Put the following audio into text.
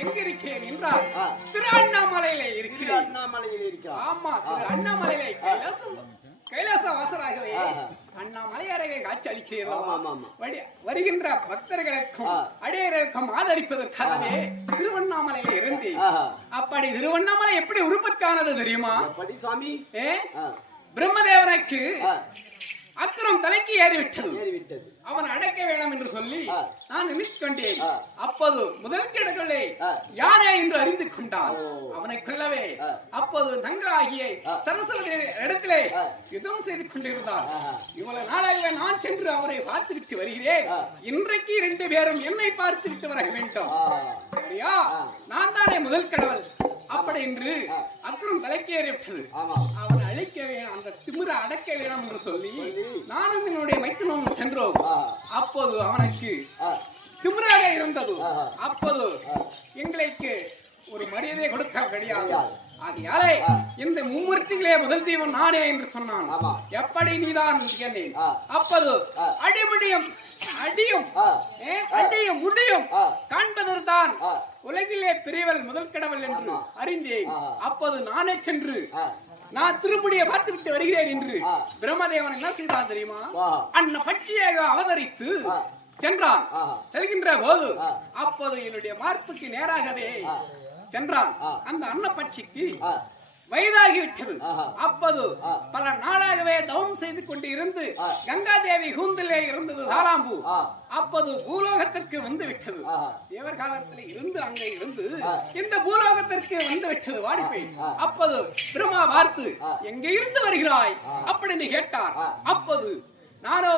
எங்கிருக்கேன் என்றால் திரு அண்ணாமலையிலே இருக்கிறேன். ஆமா, திரு அண்ணாமலையிலே கைலாச வாசராகவே அண்ணாமலை அருகே காட்சி அளிக்கிறீர்கள். வருகின்ற பக்தர்களுக்கும் அடையர்களுக்கும் ஆதரிப்பதற்காகவே திருவண்ணாமலையில இருந்து. அப்படி திருவண்ணாமலை எப்படி உருப்பத்தானது தெரியுமா சுவாமி? பிரம்மதேவனுக்கு அக்கிரம் தலைக்கு ஏறிவிட்டது. அவன் அடக்க வேண்டாம் என்று சொல்லி நான் நினைத்துக் கொண்டேன். அப்போது முதல் கிடக்கலை யாரே என்று அறிந்து கொண்டான். அவனை கொல்லவே அப்போது தங்களாகிய சரஸ்வதி இடத்திலே யுத்தம் செய்து கொண்டிருந்தான். இவ்வளவு நாளாகவே நான் சென்று அவரை பார்த்துவிட்டு வருகிறேன். இன்றைக்கு 2 பேரும் என்னை பார்த்து விட்டு வர வேண்டும். சரியா? நான் தானே முதல் கடவுள். அப்படி என்று அக்கிரம் தலைக்கேறிவிட்டது. அவன் அழிக்க வேணும், அந்த திமிரை அடக்க வேணும் என்று சொல்லி நானும் என்னுடைய மைத்துனும் சென்றோம். அப்போது அவனுக்கு திமிராக இருந்தது. அப்போது எங்களுக்கு ஒரு மரியாதை கொடுக்க கிடையாது. ஆகையாலே இந்த மும்மூர்த்திகளே முதல் தெய்வம் நானே என்று சொன்னான். எப்படி நீதான் சொன்னேன். அப்போது அடிமுடியும் முடியும் காண்பதற்தான் உலகிலே பெரியவள் முதல் கடவுள் என்று அறிந்தேன். அப்போது நானே சென்று நான் திருமுடியை பார்த்து விட்டு வருகிறேன் என்று பிரம்மதேவன் என்ன செய்தான் தெரியுமா? அன்ன பட்சியாக அவதரித்து சென்றான். செல்கின்ற போது அப்போது என்னுடைய மார்புக்கு நேராகவே சென்றான். அந்த அன்னப்பட்சிக்கு வயதாகிவிட்டது. அப்போது பல நாளாகவே தவம் செய்து கொண்டு இருந்து கங்காதேவி கூந்திலே இருந்தது தாளாம்பூ. அப்போது பூலோகத்திற்கு வந்து விட்டது. தேவர் காலத்தில் இருந்து அங்கே இருந்து இந்த பூலோகத்திற்கு வந்து விட்டது வாடிப்பை. அப்போது பிரம்மா பார்த்து எங்கே இருந்து வருகிறாய் அப்படின்னு கேட்டார். அப்போது நானோ